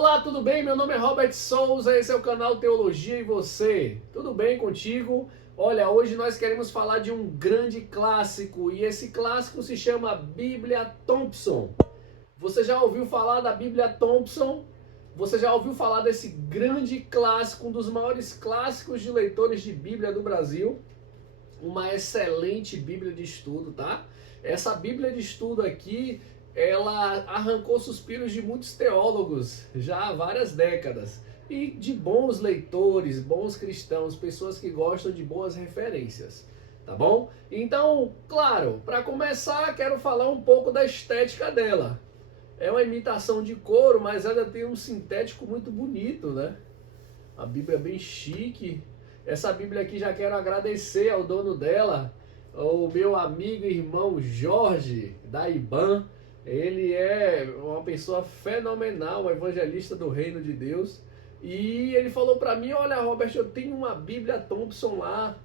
Olá, tudo bem? Meu nome é Robert Souza, esse é o canal Teologia e Você. Tudo bem contigo? Olha, hoje nós queremos falar de um grande clássico e esse clássico se chama Bíblia Thompson. Você já ouviu falar da Bíblia Thompson? Você já ouviu falar desse grande clássico, um dos maiores clássicos de leitores de Bíblia do Brasil? Uma excelente Bíblia de estudo, tá? Essa Bíblia de estudo aqui, ela arrancou suspiros de muitos teólogos já há várias décadas e de bons leitores, bons cristãos, pessoas que gostam de boas referências, tá bom? Então, claro, para começar, quero falar um pouco da estética dela. É uma imitação de couro, mas ela tem um sintético muito bonito, né? A Bíblia é bem chique. Essa Bíblia aqui já quero agradecer ao dono dela, o meu amigo e irmão Jorge, da IBAN. Ele é uma pessoa fenomenal, um evangelista do reino de Deus. E ele falou para mim, olha Robert, eu tenho uma Bíblia Thompson lá.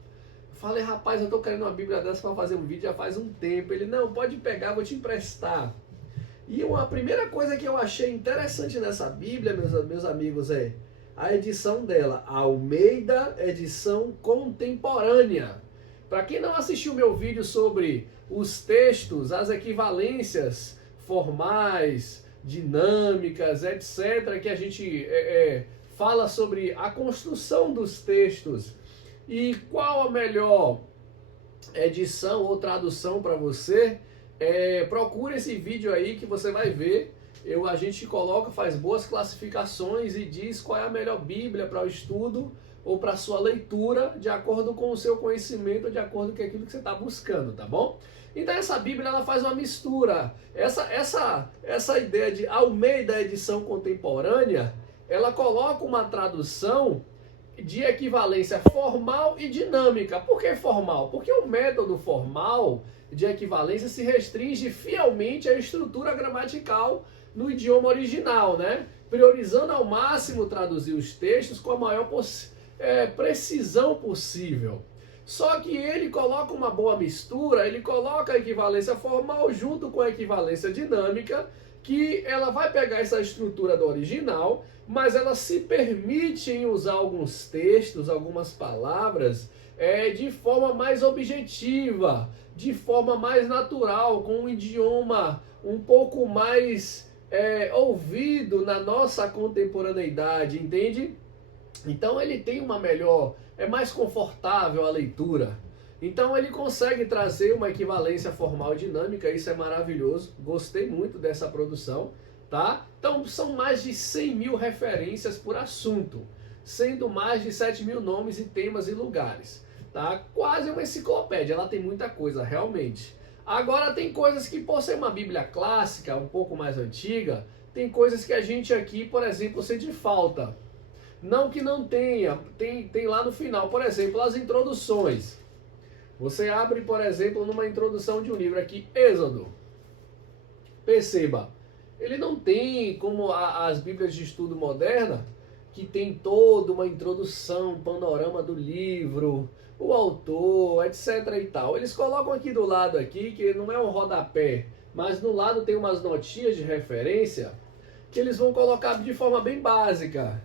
Eu falei, rapaz, eu tô querendo uma Bíblia dessa para fazer um vídeo já faz um tempo. Ele, não, pode pegar, vou te emprestar. E uma primeira coisa que eu achei interessante nessa Bíblia, meus amigos, é a edição dela, Almeida Edição Contemporânea. Para quem não assistiu meu vídeo sobre os textos, as equivalências formais, dinâmicas, etc., que a gente fala sobre a construção dos textos e qual a melhor edição ou tradução para você, procure esse vídeo aí que você vai ver. A gente coloca, faz boas classificações e diz qual é a melhor Bíblia para o estudo ou para a sua leitura, de acordo com o seu conhecimento, de acordo com aquilo que você está buscando, tá bom? Então essa Bíblia ela faz uma mistura. Essa ideia de Almeida Edição Contemporânea, ela coloca uma tradução de equivalência formal e dinâmica. Por que formal? Porque o método formal de equivalência se restringe fielmente à estrutura gramatical no idioma original, né? Priorizando ao máximo traduzir os textos com a maior precisão possível. Só que ele coloca uma boa mistura, ele coloca a equivalência formal junto com a equivalência dinâmica, que ela vai pegar essa estrutura do original, mas ela se permite em usar alguns textos, algumas palavras, de forma mais objetiva, de forma mais natural, com um idioma um pouco mais ouvido na nossa contemporaneidade, entende? Então ele tem uma melhor, é mais confortável a leitura. Então ele consegue trazer uma equivalência formal e dinâmica, isso é maravilhoso, gostei muito dessa produção, tá? Então são mais de 100 mil referências por assunto, sendo mais de 7 mil nomes e temas e lugares, tá? Quase uma enciclopédia, ela tem muita coisa, realmente. Agora tem coisas que, por ser uma Bíblia clássica, um pouco mais antiga, tem coisas que a gente aqui, por exemplo, sente falta. Não que não tenha, tem lá no final, por exemplo, as introduções. Você abre, por exemplo, numa introdução de um livro aqui, Êxodo. Perceba, ele não tem como as Bíblias de estudo moderna, que tem toda uma introdução, um panorama do livro, o autor, etc. e tal. Eles colocam aqui do lado aqui, que não é um rodapé, mas no lado tem umas notinhas de referência, que eles vão colocar de forma bem básica.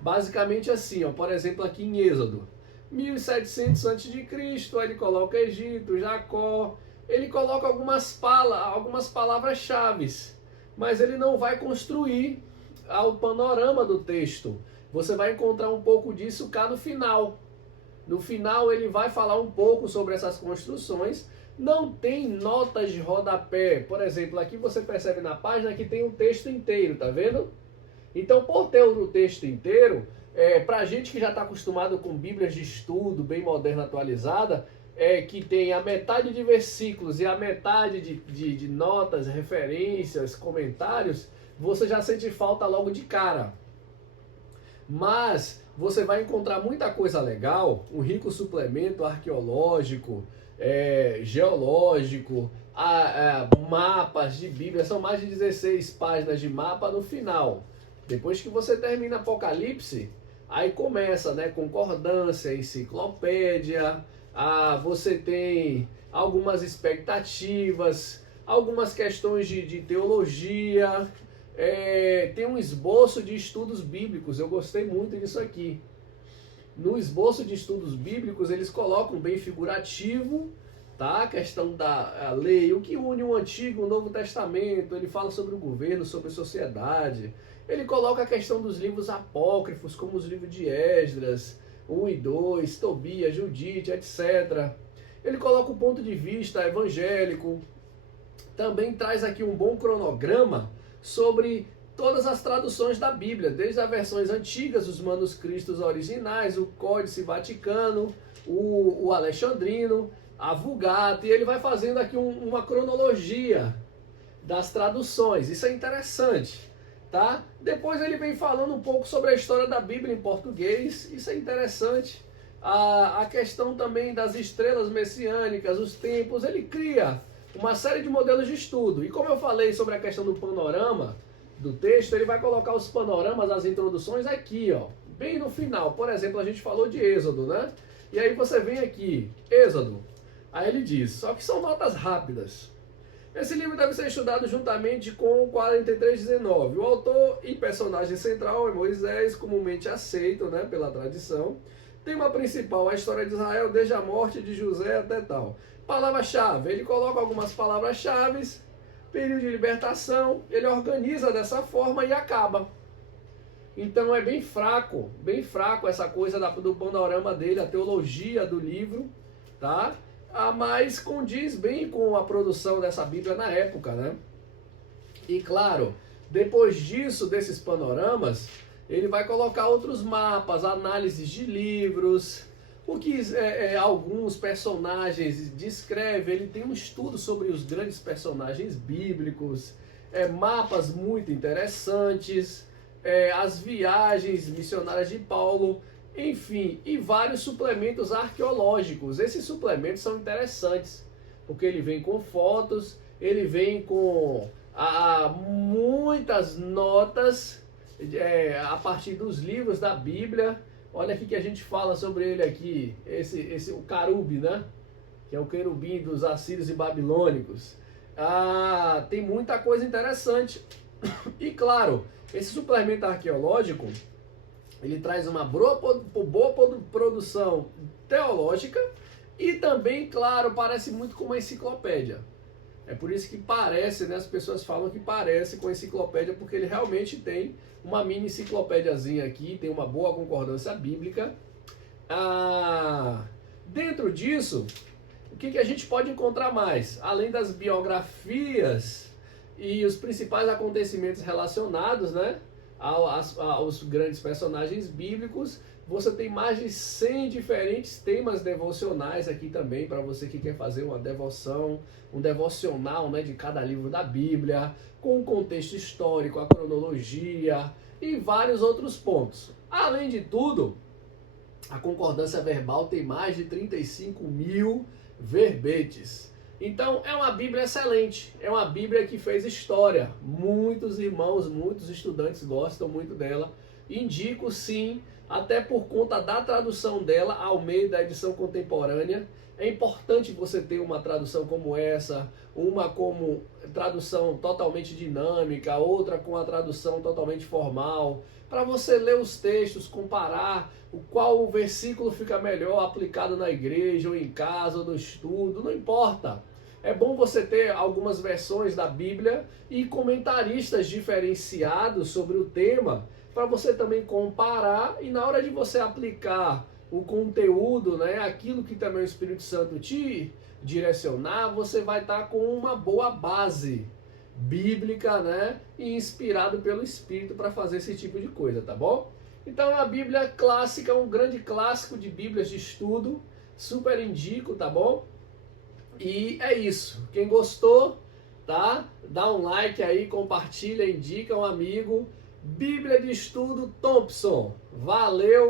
Basicamente assim, ó, por exemplo, aqui em Êxodo, 1700 a.C., aí ele coloca Egito, Jacó, ele coloca algumas palavras-chave, mas ele não vai construir o panorama do texto. Você vai encontrar um pouco disso cá no final. No final ele vai falar um pouco sobre essas construções. Não tem notas de rodapé. Por exemplo, aqui você percebe na página que tem um texto inteiro, tá vendo? Então, por ter o texto inteiro, para a gente que já está acostumado com Bíblias de estudo, bem moderna, atualizada, que tem a metade de versículos e a metade de notas, referências, comentários, você já sente falta logo de cara. Mas você vai encontrar muita coisa legal, um rico suplemento arqueológico, geológico, mapas de Bíblia, são mais de 16 páginas de mapa no final. Depois que você termina Apocalipse, aí começa, né, concordância, enciclopédia, você tem algumas expectativas, algumas questões de teologia, tem um esboço de estudos bíblicos. Eu gostei muito disso aqui. No esboço de estudos bíblicos, eles colocam bem figurativo, tá? A questão da lei, o que une o Antigo e o Novo Testamento. Ele fala sobre o governo, sobre a sociedade. Ele coloca a questão dos livros apócrifos, como os livros de Esdras, 1 e 2, Tobias, Judite, etc. Ele coloca o ponto de vista evangélico. Também traz aqui um bom cronograma sobre todas as traduções da Bíblia, desde as versões antigas, os manuscritos originais, o Códice Vaticano, o Alexandrino, a Vulgata, e ele vai fazendo aqui uma cronologia das traduções. Isso é interessante, tá? Depois ele vem falando um pouco sobre a história da Bíblia em português. Isso é interessante. A questão também das estrelas messiânicas, os tempos. Ele cria uma série de modelos de estudo. E como eu falei sobre a questão do panorama do texto, ele vai colocar os panoramas, as introduções aqui, ó, bem no final. Por exemplo, a gente falou de Êxodo, né? E aí você vem aqui, Êxodo. Aí ele diz, só que são notas rápidas. Esse livro deve ser estudado juntamente com 43:19. O autor e personagem central é Moisés, comumente aceito, né, pela tradição. Tema principal, a história de Israel desde a morte de José até tal. Palavra-chave, ele coloca algumas palavras-chave, período de libertação, ele organiza dessa forma e acaba. Então é bem fraco essa coisa do panorama dele, a teologia do livro, tá? Mas condiz bem com a produção dessa Bíblia na época, né? E claro, depois disso, desses panoramas, ele vai colocar outros mapas, análises de livros, o que alguns personagens descreve. Ele tem um estudo sobre os grandes personagens bíblicos, mapas muito interessantes, as viagens missionárias de Paulo, enfim, e vários suplementos arqueológicos. Esses suplementos são interessantes, porque ele vem com fotos, ele vem com muitas notas a partir dos livros da Bíblia. Olha aqui que a gente fala sobre ele aqui, o Carube, né? Que é o querubim dos assírios e babilônicos. Tem muita coisa interessante. E claro, esse suplemento arqueológico, ele traz uma boa produção teológica e também, claro, parece muito com uma enciclopédia. É por isso que parece, né? As pessoas falam que parece com enciclopédia, porque ele realmente tem uma mini enciclopédiazinha aqui, tem uma boa concordância bíblica. Dentro disso, o que a gente pode encontrar mais? Além das biografias e os principais acontecimentos relacionados, né, aos grandes personagens bíblicos, você tem mais de 100 diferentes temas devocionais aqui também, para você que quer fazer uma devoção, um devocional, né, de cada livro da Bíblia, com o contexto histórico, a cronologia e vários outros pontos. Além de tudo, a concordância verbal tem mais de 35.000 verbetes. Então é uma Bíblia excelente, é uma Bíblia que fez história. Muitos irmãos, muitos estudantes gostam muito dela. Indico sim, até por conta da tradução dela ao meio da edição contemporânea. É importante você ter uma tradução como essa, uma como tradução totalmente dinâmica, outra com a tradução totalmente formal, para você ler os textos, comparar qual o versículo fica melhor aplicado na igreja, ou em casa, ou no estudo, não importa. É bom você ter algumas versões da Bíblia e comentaristas diferenciados sobre o tema, para você também comparar e na hora de você aplicar o conteúdo, né, aquilo que também o Espírito Santo te direcionar, você vai estar com uma boa base bíblica, né, e inspirado pelo Espírito para fazer esse tipo de coisa, tá bom? Então a Bíblia clássica, um grande clássico de Bíblias de estudo, super indico, tá bom? E é isso. Quem gostou, tá? Dá um like aí, compartilha, indica um amigo. Bíblia de Estudo Thompson. Valeu!